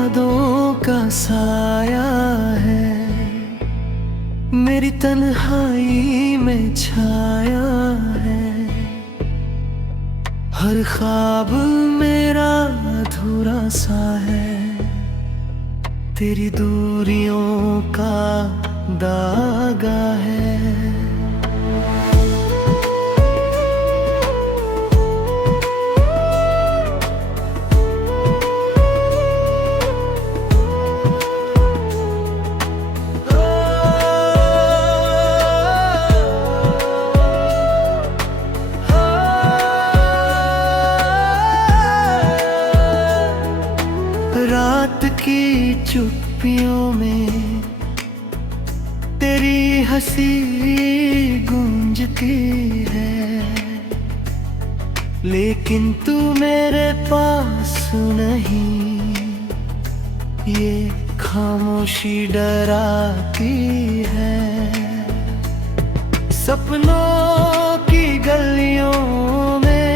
यादों का साया है, मेरी तन्हाई में छाया है। हर ख्वाब मेरा अधूरा सा है, तेरी दूरियों का दागा है। रात की चुप्पियों में तेरी हंसी गूंजती है, लेकिन तू मेरे पास नहीं। ये खामोशी डराती है। सपनों की गलियों में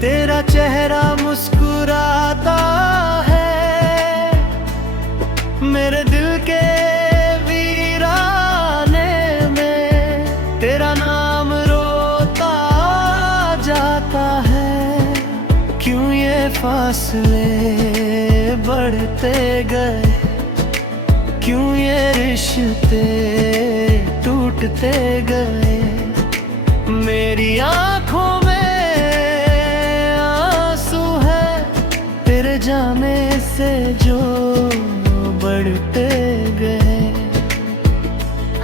तेरा चेहरा मुस्कुराता है, मेरे दिल के वीराने में तेरा नाम रोता जाता है। क्यों ये फासले बढ़ते गए, क्यों ये रिश्ते टूटते गए। मेरी आँखों में आंसू है, तेरे जाने से जो बढ़ते गए।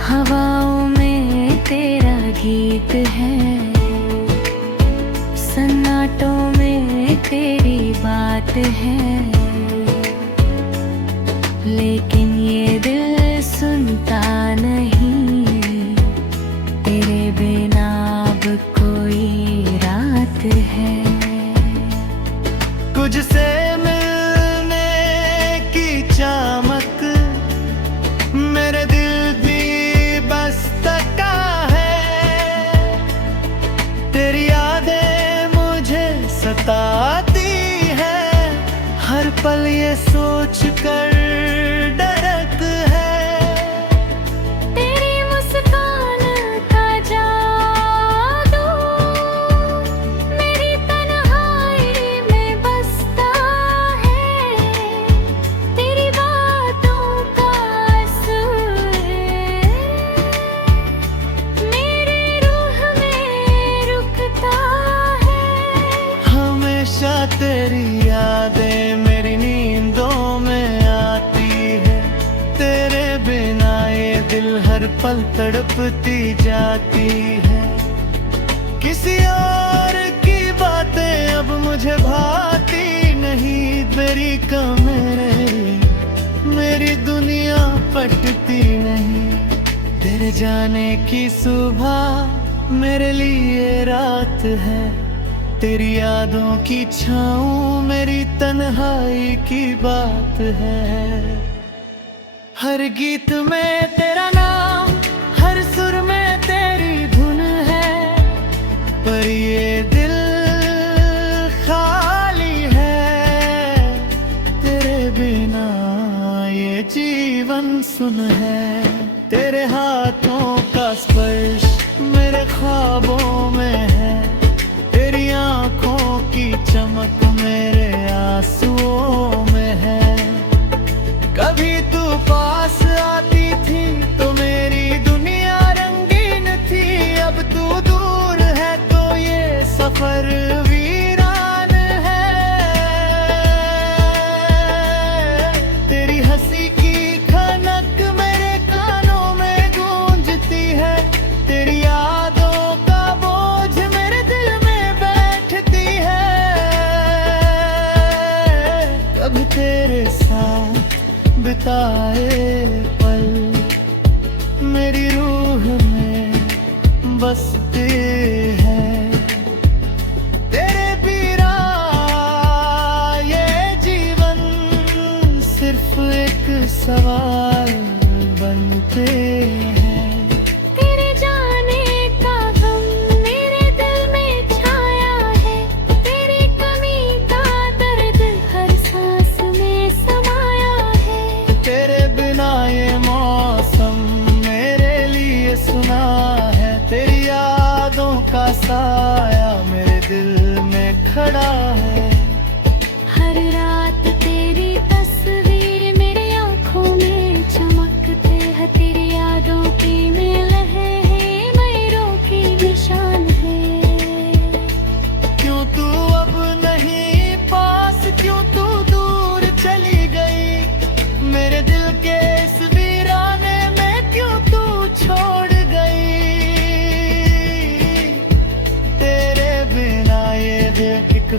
हवाओं में तेरा गीत है, सन्नाटों में तेरी बात है, लेकिन ये दिल सुनता नहीं। तेरे बिना अब कोई रात है। कुछ से मिलने की चामक मेरे दिल भी बस तका है। तेरी यादें मुझे सताती है, हर पल ये सोच कर डरक है। तेरी मुस्कान का जादू मेरी तन्हाई में बसता है, तेरी बातों का असर मेरे रूह में रुकता है। हमेशा तेरी यादें मेरी नींदों में आती है, तेरे बिना ये दिल हर पल तड़पती जाती है। किसी और की बातें अब मुझे भाती नहीं, तेरी मेरी दुनिया पटती नहीं। तेरे जाने की सुबह मेरे लिए रात है, तेरी यादों की छाँव मेरी तन्हाई की बात है। हर गीत में तेरा नाम, हर सुर में तेरी धुन है, पर ये दिल खाली है। तेरे बिना ये जीवन सुन है। तेरे हाथों का स्पर्श मेरे ख्वाबों में है, तेरी आँखों की चमक मेरे आंसुओं में है। कभी तू पास आती थी तो मेरी दुनिया रंगीन थी, अब तू दूर है तो ये सफर वीरान है। तेरी हंसी की खनक मेरे कानों में गूंजती है, तेरी यादों का बोझ मेरे दिल में बैठती है। कब तेरे साथ बिताए पल मेरी रूह में बसते हैं। तेरे बिना ये जीवन सिर्फ एक सवाल बनते हैं। तेरे जाने का गम मेरे दिल में छाया है, तेरी कमी का दर्द हर सांस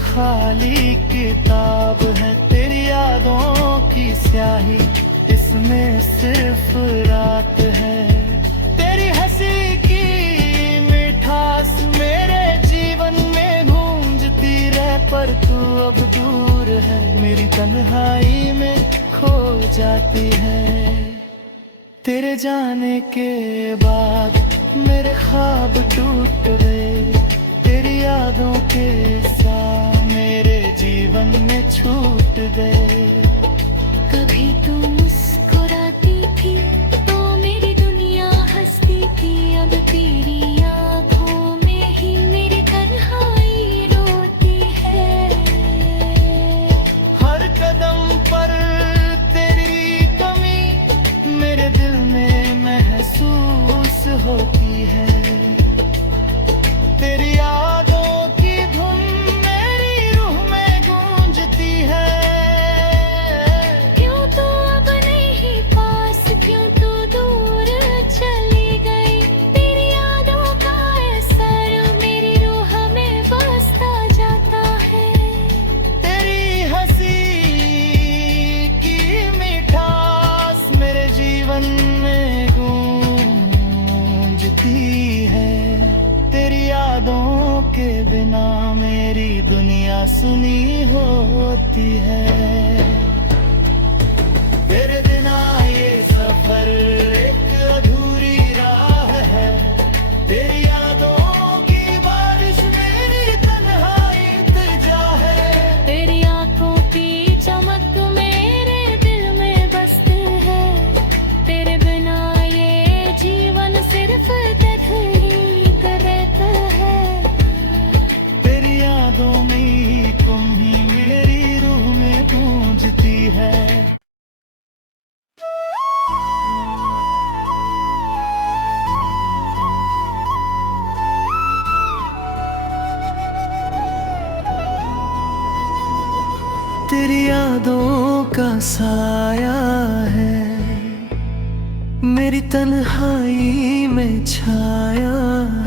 खाली किताब है तेरी यादों की स्याही, इसमें सिर्फ रात है। तेरी हंसी की मिठास मेरे जीवन में गूंजती रहे, पर तू अब दूर है, मेरी तन्हाई में खो जाती है। तेरे जाने के बाद मेरे ख्वाब टूट गए, तेरी यादों के साथ मेरे जीवन में छूट गए। कभी तू मुस्कुराती थी तो मेरी दुनिया हंसती थी, अब तेरी आँखों में ही मेरी तन्हाई रोती है। हर कदम पर तेरी कमी मेरे दिल में महसूस होती है। तेरी यादों की धुन मेरी रूह में गूंजती है। क्यों तू अब नहीं पास, क्यों तू दूर चली गई, तेरी यादों का असर मेरी रूह में बसता जाता है। तेरी हंसी की मिठास मेरे जीवन में गूंजती है। तेरी यादों के बिना मेरी दुनिया सुनी होती है। तेरे बिना ये सफर एक अधूरी राह है, तेरी यादों की बारिश मेरी तन्हाई इंतजा है। तेरी आँखों की चमक मेरे दिल में बसती है, तेरे बिना ये जीवन सिर्फ तन्हाई का रहता है। तेरी यादों में ही तुम ही मेरी रूह में गूंजती है। तेरी यादों का साया है मेरी तन्हाई में छाया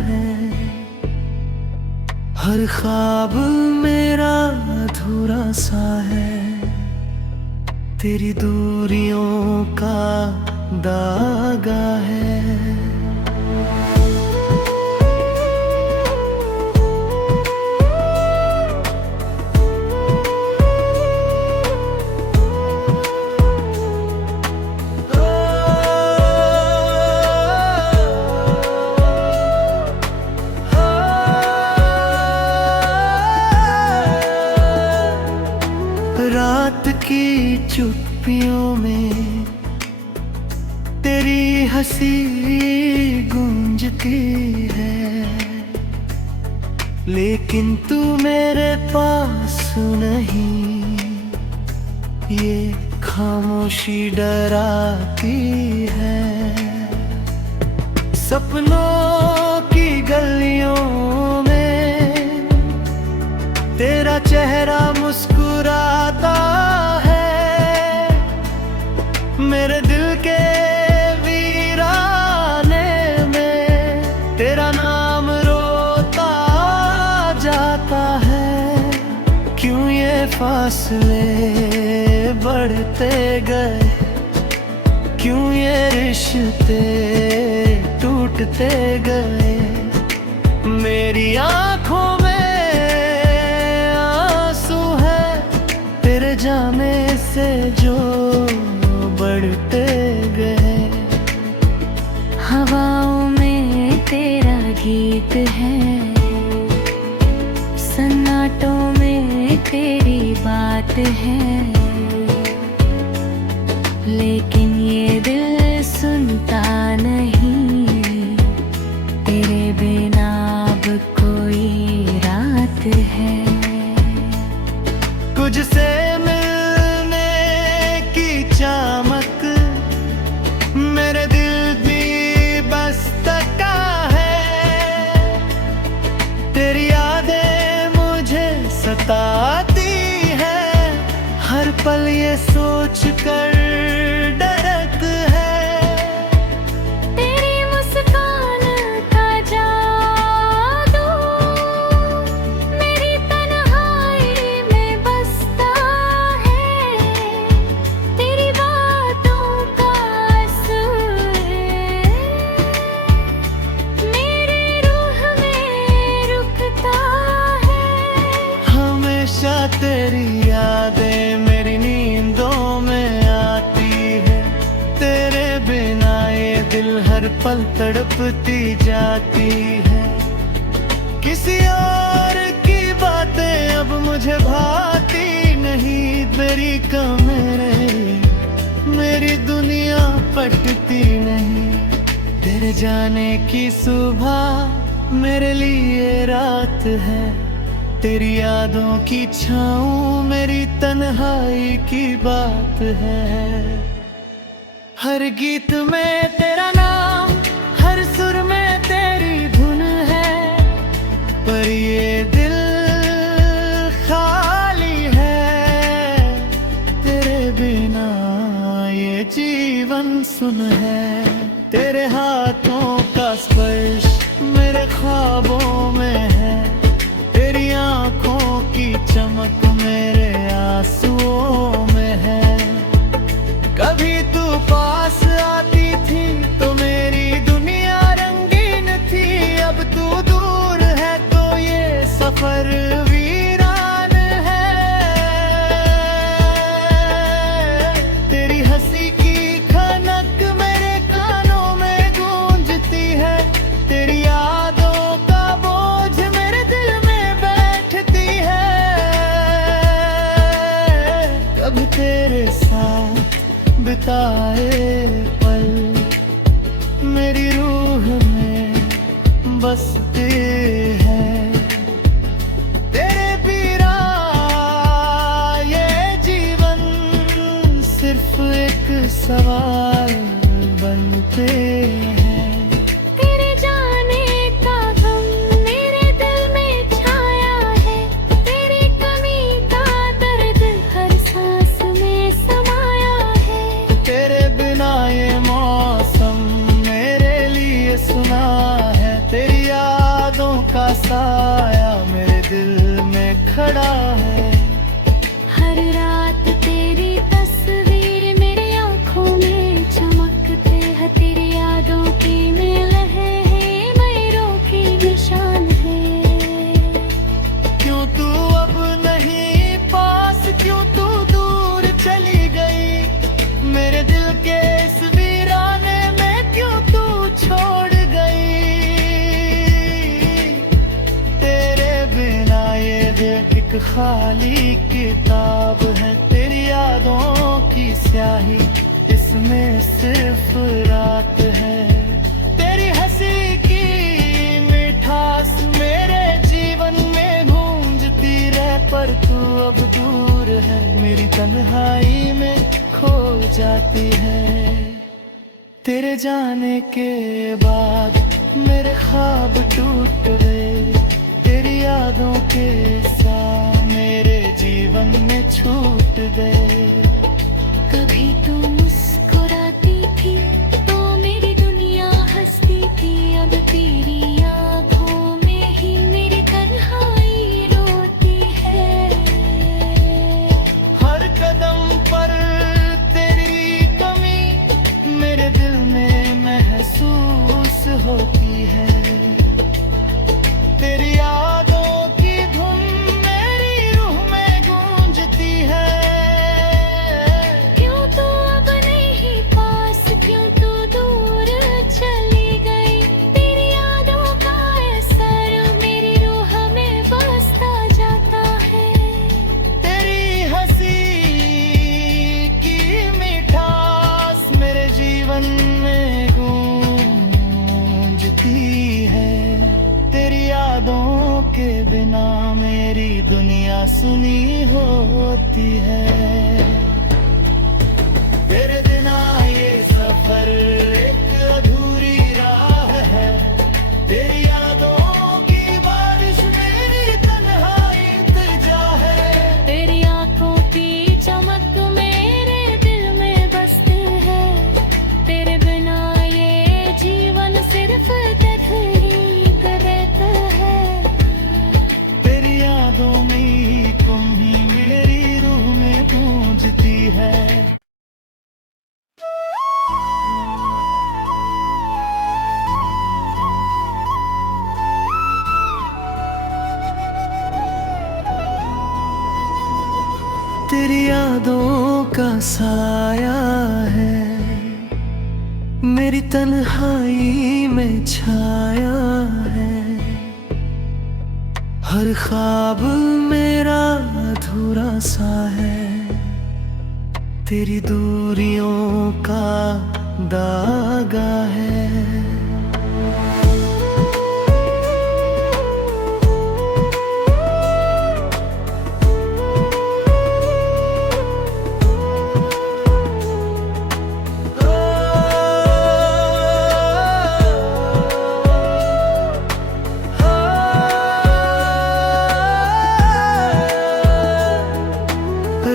है। हर ख्वाब मेरा अधूरा सा है, तेरी दूरियों का दागा है। रात की चुप्पियों में तेरी हंसी गूंजती है, लेकिन तू मेरे पास नहीं, ये खामोशी डराती है। सपनों की गलियों में तेरा चेहरा मुस्कुराता है, मेरे दिल के वीराने में तेरा नाम रोता जाता है। क्यों ये फासले बढ़ते गए, क्यों ये रिश्ते टूटते गए। मेरी आँखों में तेरे जाने से जो बढ़ते गए। हवाओं में तेरा गीत है, सन्नाटों में तेरी बात है, लेकिन ये दिल सुनता नहीं, तेरे बिना अब कोई रात है। कुछ से मिलने की चामक मेरे दिल भी बस तका है, तेरी यादें मुझे सताती है, हर पल ये सोच कर डर पल तड़पती जाती है। किसी और की बातें अब मुझे भाती नहीं, मेरी मेरी दुनिया पटती नहीं। तेरे जाने की सुबह मेरे लिए रात है, तेरी यादों की छाँव मेरी तन्हाई की बात है। हर गीत में तेरा नाम, हर सुर में तेरी धुन है, पर ये दिल खाली है तेरे बिना, ये जीवन सुन है। तेरे हाथों का स्पर्श मेरे ख्वाबों में है, तेरी आंखों की चमक मेरे आंसुओं में है। कभी तू पास आती थी तो मेरी दुनिया रंगीन थी, अब तू दूर है तो ये सफर वीरान है। तेरी हंसी की खनक मेरे कानों में गूंजती है, तेरी यादों का बोझ मेरे दिल में बैठती है। कब तेरे साथ बिताए पल मेरी रूह में बसते हैं, तेरे बिना ये जीवन सिर्फ एक सवाल बनते हैं। तेरे जाने का गम मेरे दिल में छाया है, तेरी कमी का दर्द हर सांस में समाया है। तेरे बिना ये मौसम मेरे लिए सुना है, तेरी यादों का साया मेरे दिल में खड़ा है। हर रात तेरी तस्वीर मेरी आंखों में चमकते है, तेरी यादों की मेलह है, मेरों की निशान है। क्यों तू अब नहीं पास, क्यों तू दूर चली गई, मेरे दिल के इस वीराने में क्यों तू छोड़ गई। तेरे बिना ये दिल एक खाली किताब है, तेरी यादों की स्याही इसमें सिर्फ रात है। तेरी हंसी की मिठास मेरे जीवन में गूंजती रहे, पर तू अब दूर है, मेरी तन्हाई में खो जाती है। तेरे जाने के बाद मेरे ख्वाब टूट गए, तेरी यादों के साथ मेरे जीवन में छूट गए। कभी तू मुस्कुराती थी तो मेरी दुनिया हंसती थी, अब तेरी आंखों में ही मेरी तन्हाई रोती है। हर कदम पर तेरी कमी मेरे दिल में महसूस होती है, तेरी यादों की धुन मेरी रूह में गूंजती है। क्यों तू अब नहीं पास, क्यों तू दूर चली गई, तेरी यादों का असर मेरी रूह में बसता जाता है। तेरी हंसी की मिठास मेरे जीवन में गूंजती है, तेरी यादों के बिना मेरी दुनिया सुनी होती है। तेरे बिना ये सफर एक अधूरी राह है, तेरी यादों की बारिश मेरी तन्हाई इंतजा है। तेरी आंखों की चमक मेरे दिल में बसते हैं, तेरे बिना ये जीवन सिर्फ तकदीर रहता है। तेरी यादों में तुम ही मेरी रूह में गूंजती है। तेरी यादों का साया है मेरी तन्हाई में छाया है। हर ख्वाब मेरा अधूरा सा है, तेरी दूरियों का दागा है।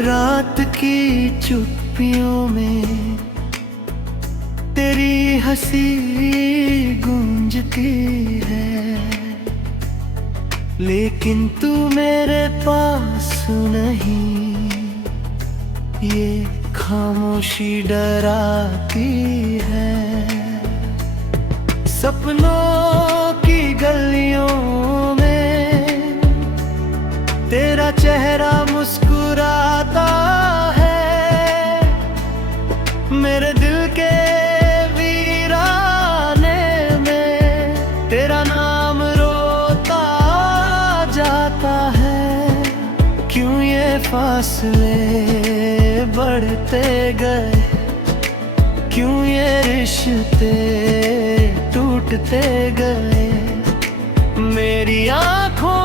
रात की चुप्पियों में तेरी हंसी गूंजती है, लेकिन तू मेरे पास नहीं। ये खामोशी डराती है। सपनों की गलियों में तेरा चेहरा मुस्कुराता है, मेरे दिल के वीराने में तेरा नाम रोता जाता है। क्यों ये फासले बढ़ते गए, क्यों ये रिश्ते टूटते गए। मेरी आँखों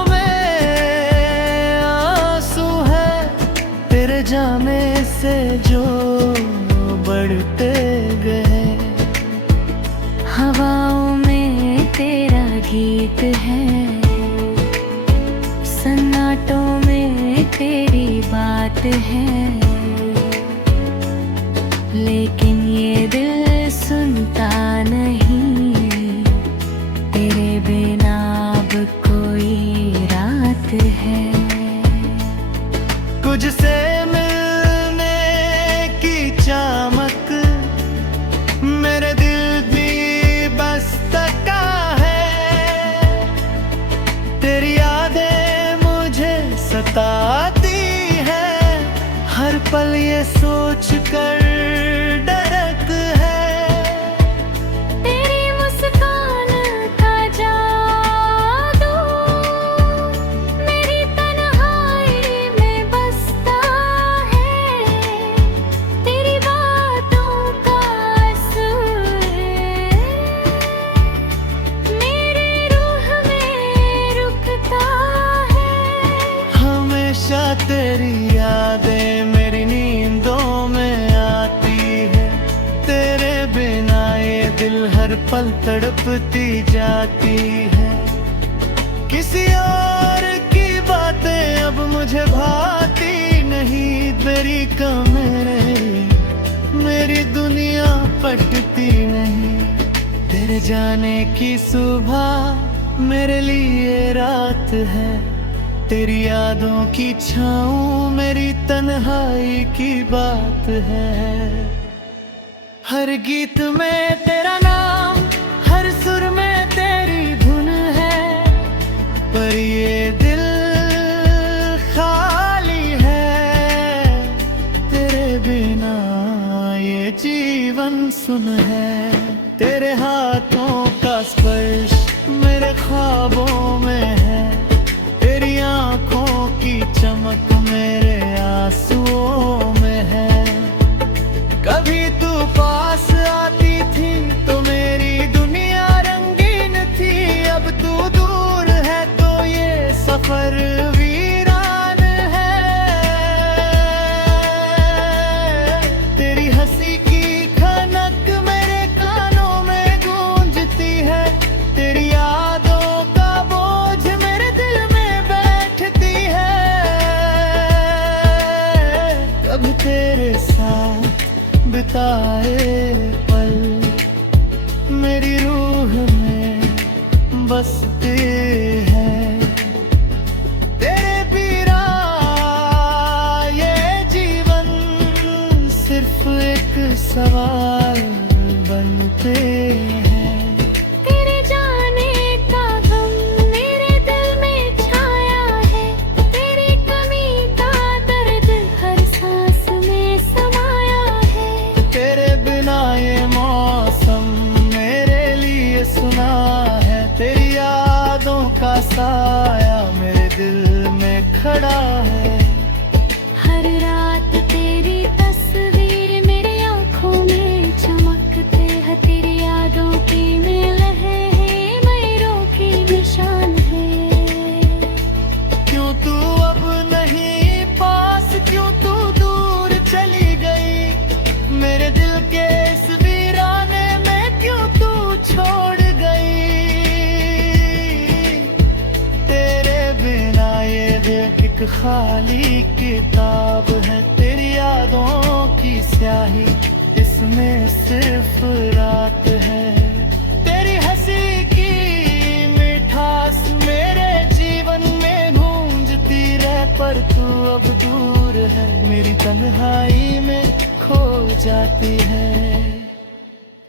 जाने से जो बढ़ते गए। हवाओं में तेरा गीत है, सन्नाटों में तेरी बात है, लेकिन ये दिल सुनता नहीं। तेरे बिना अब कोई रात है। कुछ से चमक मेरे दिल भी बस तका है। तेरी यादें मुझे सताती है, हर पल ये सोच कर डरक है। तेरी मुस्कान का जादू मेरी तन्हाई में बसता है। तेरी बातों का असर मेरे रूह में रुकता है। हमेशा तेरी यादें मेरी नींदों में आती है। तेरे बिना ये दिल हर पल तड़पती जाती है। किसी और की बातें अब मुझे भाती नहीं। तेरी कमरे मेरी दुनिया पटती नहीं। तेरे जाने की सुबह मेरे लिए रात है। तेरी यादों की छाँव मेरी तन्हाई की बात है। हर गीत में तेरा नाम, हर सुर में तेरी धुन है, पर ये दिल खाली है। तेरे बिना ये जीवन सुन है। तेरे हाथों का स्पर्श मेरे ख्वाबों में है। तेरी आँखों की चमक मेरे आंसुओं में है। कभी तू पास आती थी तो मेरी दुनिया रंगीन थी। अब तू दूर है तो ये सफर वीरान है। तेरी हंसी की खनक मेरे कानों में गूंजती है। तेरी यादों का बोझ मेरे दिल में बैठती है। कब तेरे साथ बिताए पल मेरी रूह में बसते हैं। तेरे बिना ये जीवन सिर्फ एक सवाल बनते हैं। तेरे जाने का गम मेरे दिल में छाया है। तेरी कमी का दर्द हर सांस में समाया है। तेरे बिना ये मौसम खाली किताब है तेरी यादों की स्याही, इसमें सिर्फ रात है। तेरी हंसी की मिठास मेरे जीवन में गूंजती रहे, पर तू अब दूर है, मेरी तन्हाई में खो जाती है।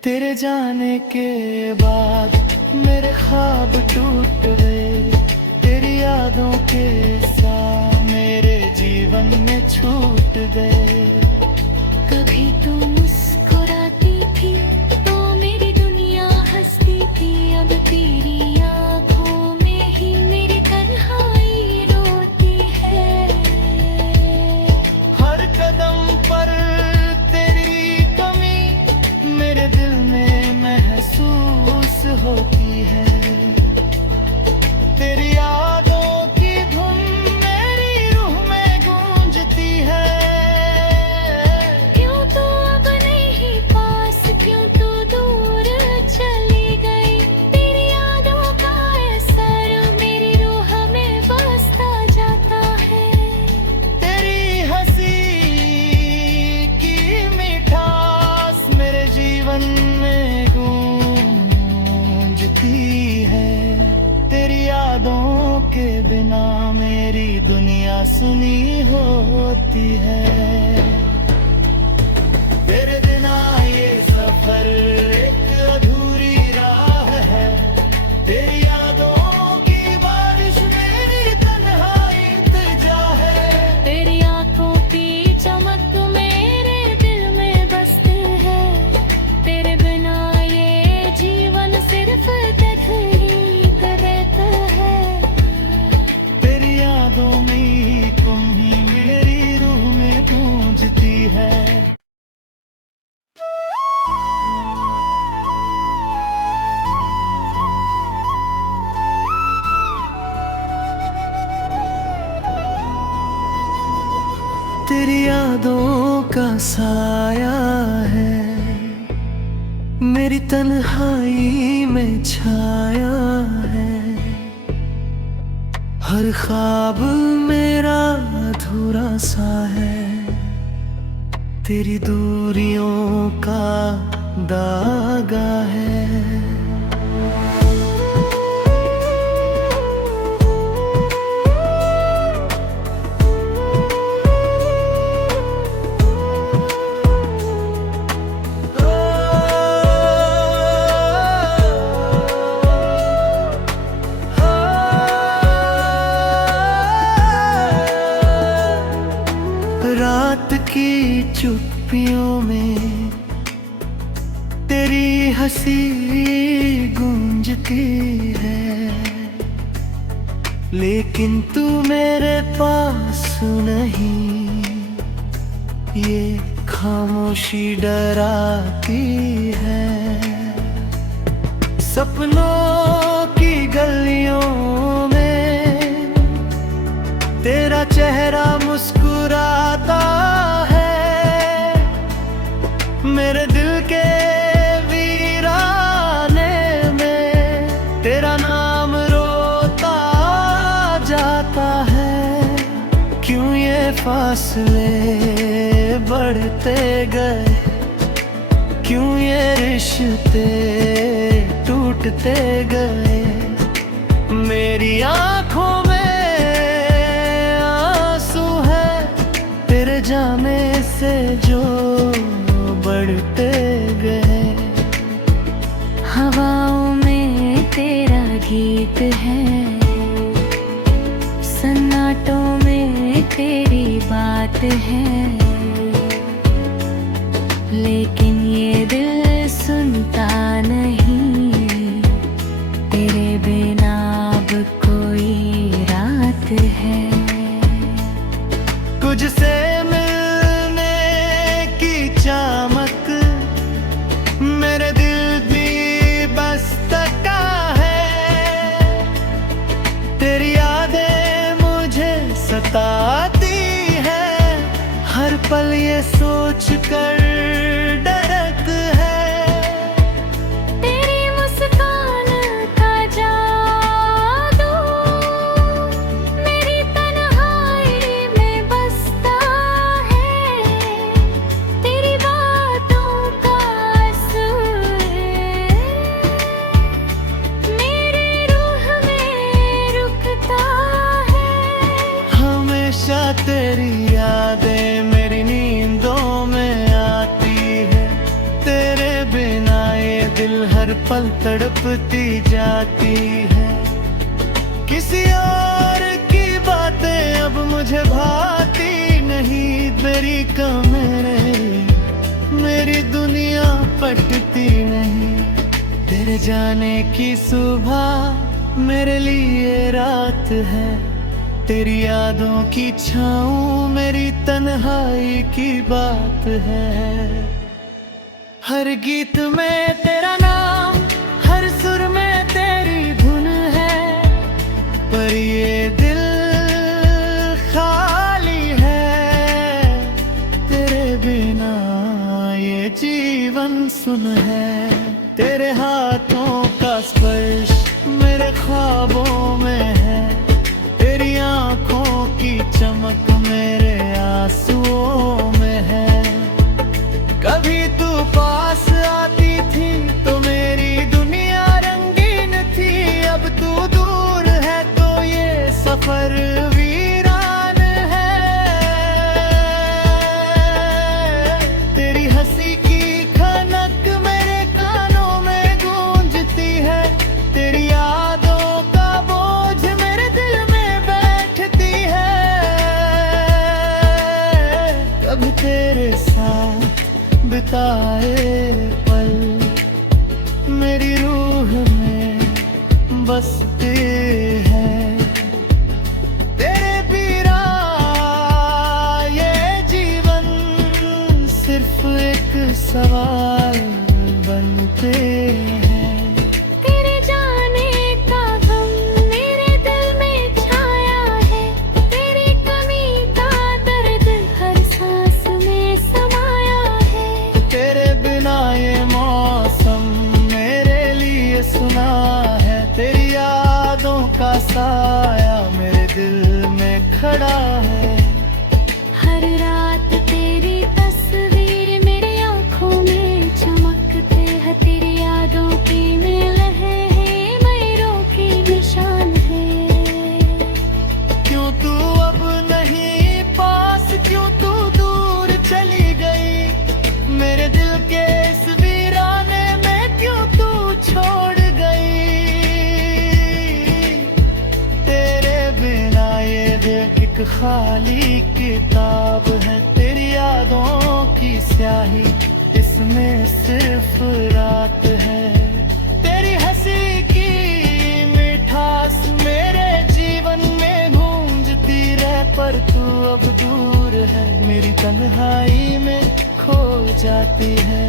तेरे जाने के बाद मेरे ख्वाब टूट गए, तेरी यादों के साथ मेरे जीवन में छूट गए। कभी तू मुस्कुराती थी तो मेरी दुनिया हंसती थी, अब तेरी आँखों में ही मेरी तन्हाई रोती है। हर कदम पर तेरी कमी मेरे दिल में महसूस होती है। तेरी यादों की धुन मेरी रूह में गूंजती है। क्यों तू अब नहीं पास, क्यों तू दूर चली गई, तेरी यादों का असर मेरी रूह में बसता जाता है। तेरी हंसी की मिठास मेरे जीवन में गूंजती है। तेरी यादों के बिना मेरी दुनिया सुनी होती है। तेरे बिना ये सफर एक अधूरी राह है, तेरी यादों की बारिश मेरी तन्हाई इंतजा है। तेरी आँखों की चमक मेरे दिल में बसते हैं, तेरे बिना ये जीवन सिर्फ तकलीफ रहता है। तेरी यादों में तुम ही मेरी रूह में गूंजती है। तेरी यादों का साया है मेरी तन्हाई में छाया है। हर ख्वाब मेरा अधूरा सा है, तेरी दूरियों का दागा है। रात की चुप्पियों में तेरी हंसी गूंजती है, लेकिन तू मेरे पास नहीं, ये खामोशी डराती है। सपनों की गलियों में तेरा चेहरा मुस्कुराता है, मेरे दिल के वीराने में तेरा नाम रोता जाता है। क्यों ये फासले बढ़ते गए, क्यों ये रिश्ते टूटते गए। मेरी आँखों में आंसू है तेरे जाने से जो बढ़ते गए। हवाओं में तेरा गीत है, सन्नाटों में तेरी बात है, लेकिन ये दिल सुनता नहीं, तेरे बिना अब कोई रात है। तुझसे मिलने की चामक मेरे दिल भी बस तका है। तेरी यादें मुझे सताती है, हर पल ये सोच कर डरक है। तेरी मुस्कान का जादू मेरी तन्हाई पल तड़पती जाती है। किसी और की बातें अब मुझे भाती नहीं, तेरी कमरे मेरी दुनिया पटती नहीं। तेरे जाने की सुबह मेरे लिए रात है, तेरी यादों की छाँव मेरी तन्हाई की बात है। हर गीत में तेरा नाम, हर सुर में तेरी धुन है, पर ये दिल खाली है। तेरे बिना ये जीवन सुन है। तेरे हाथों का स्पर्श मेरे ख्वाबों में है, तेरी आंखों की चमक मेरे आंसुओं में है। कभी तू पास आती थी तो मेरी दुनिया रंगीन थी, अब तू दूर है तो ये सफर वीरान है। तेरी हंसी की खनक मेरे कानों में गूंजती है, तेरी यादों का बोझ मेरे दिल में बैठती है। कब तेरे साथ बिताए पल मेरी रूह में बसते हैं। तेरे बिना ये जीवन सिर्फ एक सवाल बनते हैं। तेरे जाने का गम मेरे दिल में छाया है, तेरी कमी का दर्द हर सांस में समाया है। तेरे बिना ये मौसम मेरे लिए सुना है, तेरी यादों का साया मेरे दिल में खड़ा है। हर रात तेरी तस्वीर मेरी आंखों में चमकते है, तेरी यादों की मेलह है, मयूरों की निशान है। क्यों तू अब नहीं पास, क्यों तू दूर चली गई, मेरे दिल के इस वीराने में क्यों तू छोड़ गई। तेरे बिना ये दिल एक खाली किताब है, तेरी यादों की स्याही इसमें सिर्फ रात है। तेरी हंसी की मिठास मेरे जीवन में गूंजती रहे, पर तू अब दूर है, मेरी तन्हाई में खो जाती है।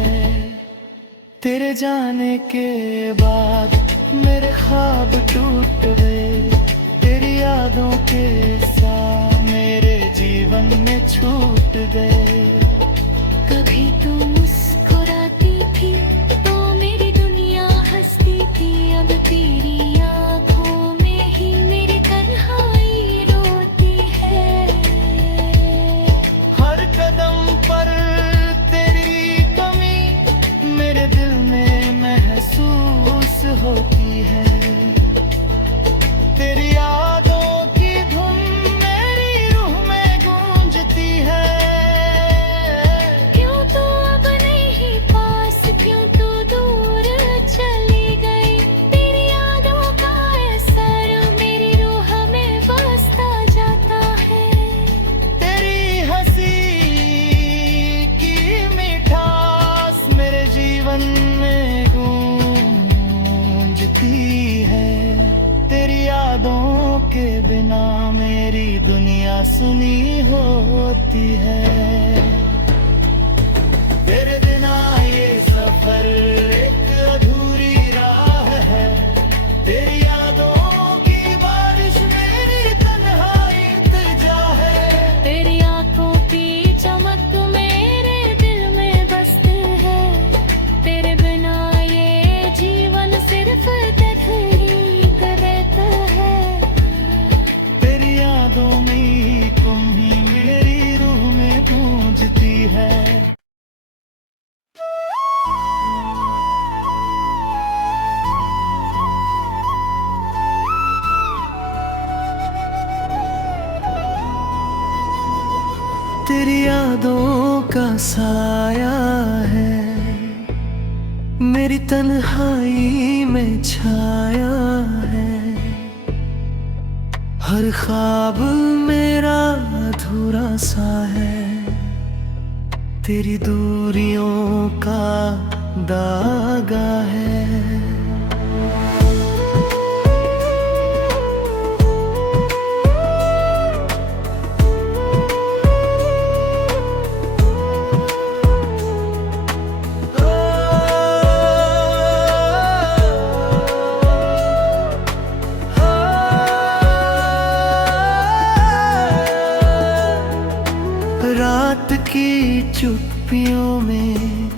तेरे जाने के बाद मेरे ख्वाब टूट गए, तेरी यादों के साथ मेरे जीवन में छूट गए। कभी तू मुस्कुराती थी तो मेरी दुनिया हंसती थी, अब तेरी आँखों में ही मेरी तन्हाई रोती है। हर कदम पर तेरी कमी मेरे दिल में महसूस होती है। तेरी यादों की धुन मेरी रूह में गूंजती है। क्यों तू अब नहीं पास, क्यों तू दूर चली गई, तेरी यादों का असर मेरी रूह में बसता जाता है। तेरी हंसी की मिठास मेरे जीवन में गूंजती है, तेरी यादों के बिना मेरी दुनिया सुनी होती है। तेरे बिना ये सफर एक अधूरी राह है, तेरी यादों की बारिश मेरी तन्हाई इंतजा है। तेरी आँखों की चमक मेरे दिल में बसते है, तेरे बिना ये जीवन सिर्फ तन्हाई रहता है। तेरी यादों में ही तुम ही मेरी रूह में गूंजती है। तेरी यादों का साया है मेरी तन्हाई में छाया है। हर ख्वाब मेरा अधूरा सा है, तेरी दूरियों का दागा है। रात की चुप्पियों में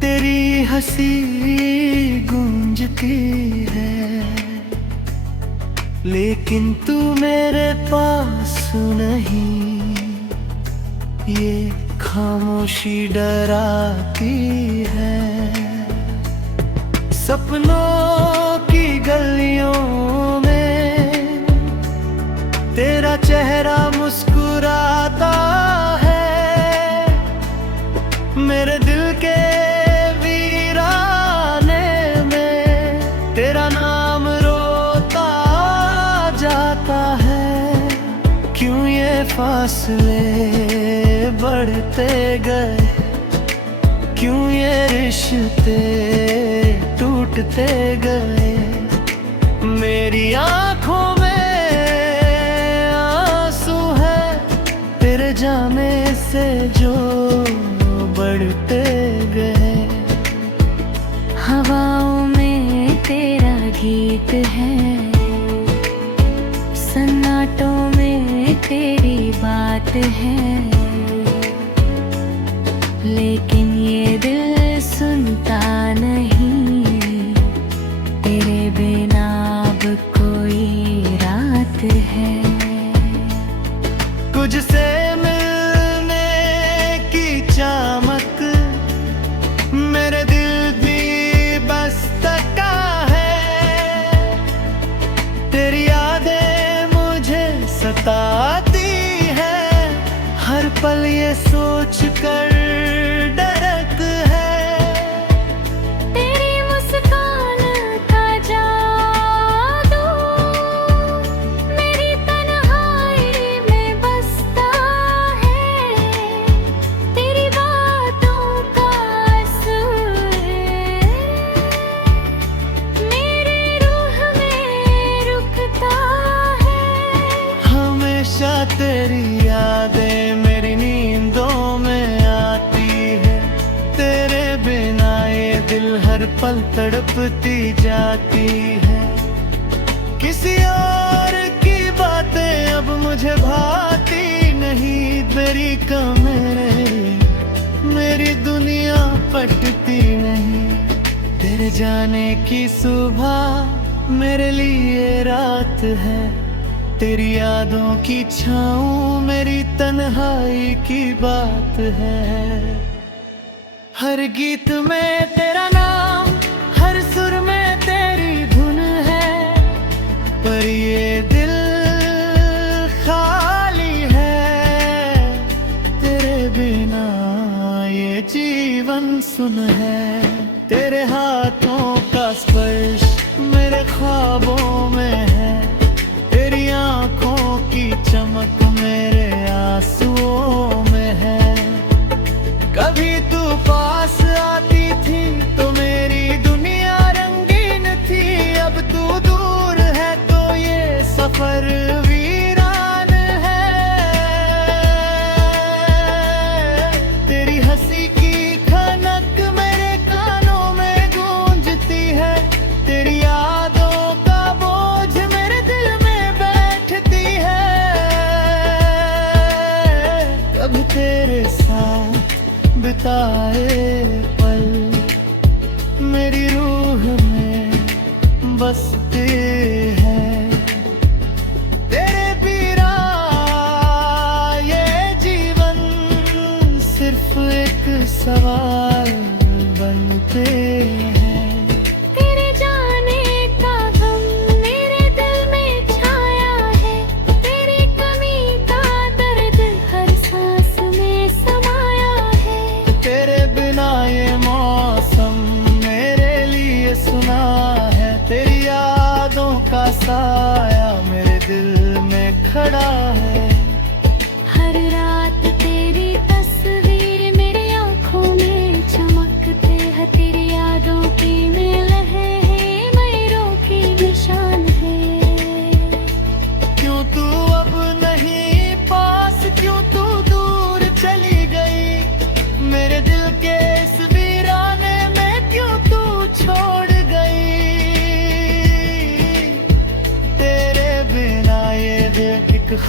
तेरी हंसी गूंजती है, लेकिन तू मेरे पास नहीं। ये खामोशी डराती है। सपनों की गलियों में तेरा चेहरा मुस्कुराता है, मेरे दिल के वीराने में तेरा नाम रोता जाता है। क्यों ये फासले बढ़ते गए, क्यों ये रिश्ते टूटते गए। मेरी आँखों में तेरे जाने से जो बढ़ते गए। हवाओं में तेरा गीत है, सन्नाटों में तेरी बात है, लेकिन ये दिल सुनता नहीं। तेरे बिना अब कोई रात है। कुछ से मिलने की चामक मेरे दिल भी बस तका है। तेरी यादें मुझे सताती है, हर पल ये सोच कर डरक है। तेरी मुस्कान का जादू मेरी तन्हाई में बसता है। तेरी बातों का असर मेरे रूह में रुकता है। हमेशा तेरी यादें मेरी नींदों में आती है। तेरे बिना ये दिल हर पल तड़पती जाती है। किसी और की बातें अब मुझे भाती नहीं। मेरी मेरी दुनिया पटती नहीं। तेरे जाने की सुबह मेरे लिए रात है। तेरी यादों की छाँव मेरी तन्हाई की बात है। हर गीत में तेरा नाम, हर सुर में तेरी धुन है, पर ये दिल खाली है। तेरे बिना ये जीवन सुन है। तेरे हाथों का स्पर्श मेरे ख्वाबों में है। तेरी आँखों की चमक मेरे आंसुओं में है। कभी तू पास आती थी तो मेरी दुनिया रंगीन थी। अब तू दूर है तो ये सफर वीरान है। तेरी हंसी की खनक मेरे कानों में गूंजती है। तेरी यादों का बोझ मेरे दिल में बैठती है। कभी तेरे साथ बिता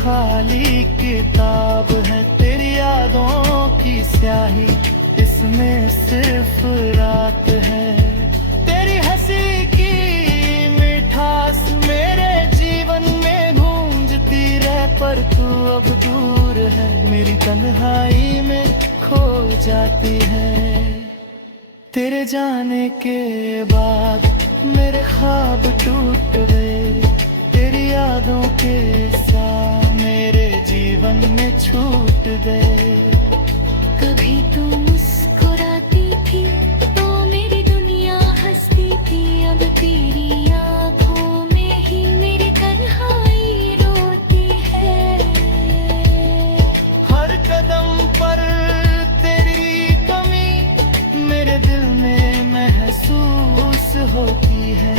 खाली किताब है तेरी यादों की स्याही, इसमें सिर्फ रात है। तेरी हंसी की मिठास मेरे जीवन में गूंजती रहे, पर तू अब दूर है, मेरी तन्हाई में खो जाती है। तेरे जाने के बाद मेरे ख्वाब टूट गए, तेरी यादों के साथ मेरे जीवन में छूट गए। कभी तू मुस्कुराती थी तो मेरी दुनिया हंसती थी, अब तेरी आँखों में ही मेरी तन्हाई रोती है। हर कदम पर तेरी कमी मेरे दिल में महसूस होती है।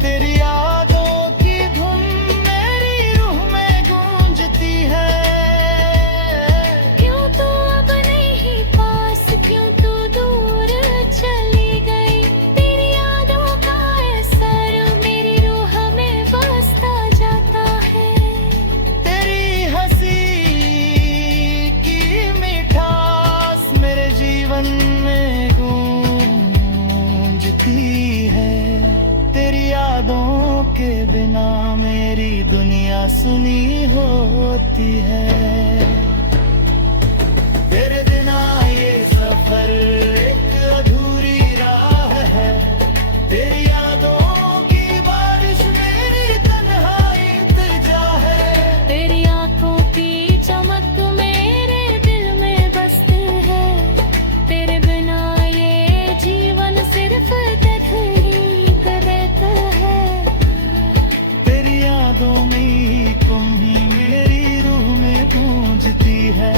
तेरी यादों की धुन मेरी रूह में गूंजती है। क्यों तू अब नहीं पास, क्यों तू दूर चली गई, तेरी यादों का असर मेरी रूह में बसता जाता है। तेरी हंसी की मिठास मेरे जीवन में गूंजती है। तेरी यादों के बिना मेरी दुनिया सुनी होती है। तेरे बिना ये सफर एक अधूरी राह है, तेरी यादों की बारिश मेरी तन्हाई इंतजा है। तेरी आँखों की चमक मेरे दिल में बसते है, तेरे बिना ये जीवन सिर्फ तकलीफ रहता है। तेरी यादों में तुम ही मेरी रूह में गूंजती है।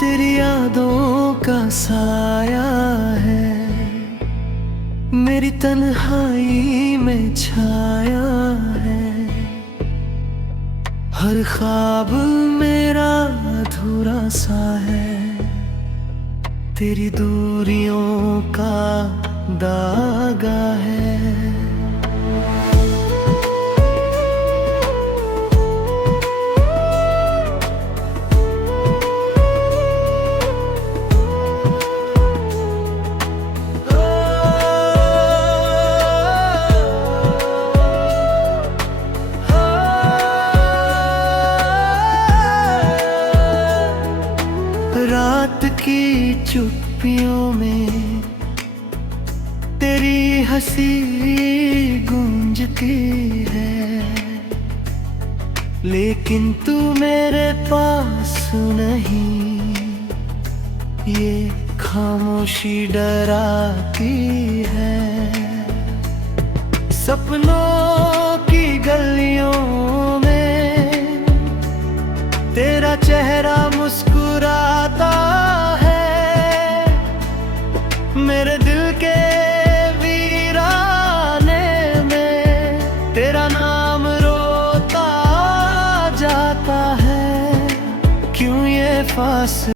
तेरी यादों का साया है मेरी तन्हाई में छाया है। हर ख्वाब मेरा अधूरा सा है, तेरी दूरियों का दागा है। रात की चुप्पियों में तेरी हंसी गूंजती है, लेकिन तू मेरे पास नहीं, ये खामोशी डराती है। सपनों की गलियों में तेरा चेहरा मुस्कुराता है, मेरे दिल के वीराने में तेरा नाम रोता जाता है। क्यों ये फासला